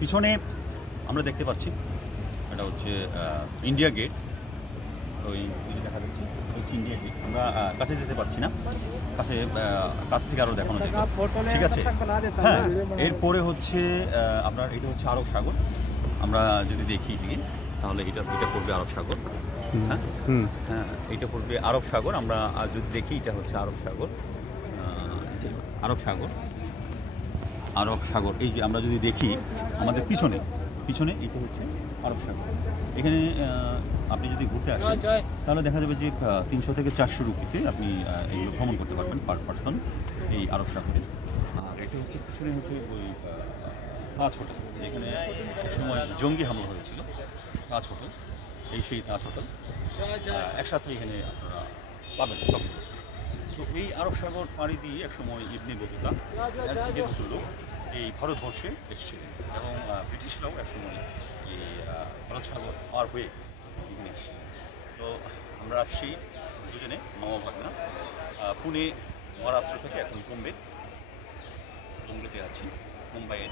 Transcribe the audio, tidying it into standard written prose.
পিছনে আমরা দেখতে পাচ্ছি এটা হচ্ছে ইন্ডিয়া গেট। ওই দেখা যাচ্ছে হচ্ছে ইন্ডিয়া গেট। আমরা কাছে যেতে পারছি না, কাছ থেকে আরও দেখানো যায়, ঠিক আছে। হ্যাঁ, এরপরে হচ্ছে আপনার এটা হচ্ছে আরব সাগর। আমরা যদি দেখি তাহলে এটা পড়বে আরব সাগর। হ্যাঁ হ্যাঁ, এটা পড়বে আরব সাগর। আমরা যদি দেখি এটা হচ্ছে আরব সাগর। আরব সাগর এই যে আমরা যদি দেখি আমাদের পিছনে এটা হচ্ছে আরব সাগর। এখানে আপনি যদি ঘুরতে আসেন তাহলে দেখা যাবে যে 300 থেকে 400 রুপিতে আপনি এগুলো ভ্রমণ করতে পারবেন পার পারসন এই আরব সাগরে। আর এটা হচ্ছে পিছনে হচ্ছে ওই তাজ হোটেল, যেখানে এক সময় জঙ্গি হামলা হয়েছিল। তাজ হোটেল, এই সেই তাজ হোটেল একসাথে এখানে আপনারা পাবেন সব। তো এই আরব সাগর পাড়ি দিয়ে একসময় ইবনে বতুতা লোক এই ভারতবর্ষে এসেছিলেন এবং ব্রিটিশরাও একসময় এই ভারত সাগর পার হয়ে এখানে এসেছিলেন। তো আমরা আসছি দুজনে মামা ভাগনা পুনে মহারাষ্ট্র থেকে এখন বোম্বেতে আছি, মুম্বাইয়ে।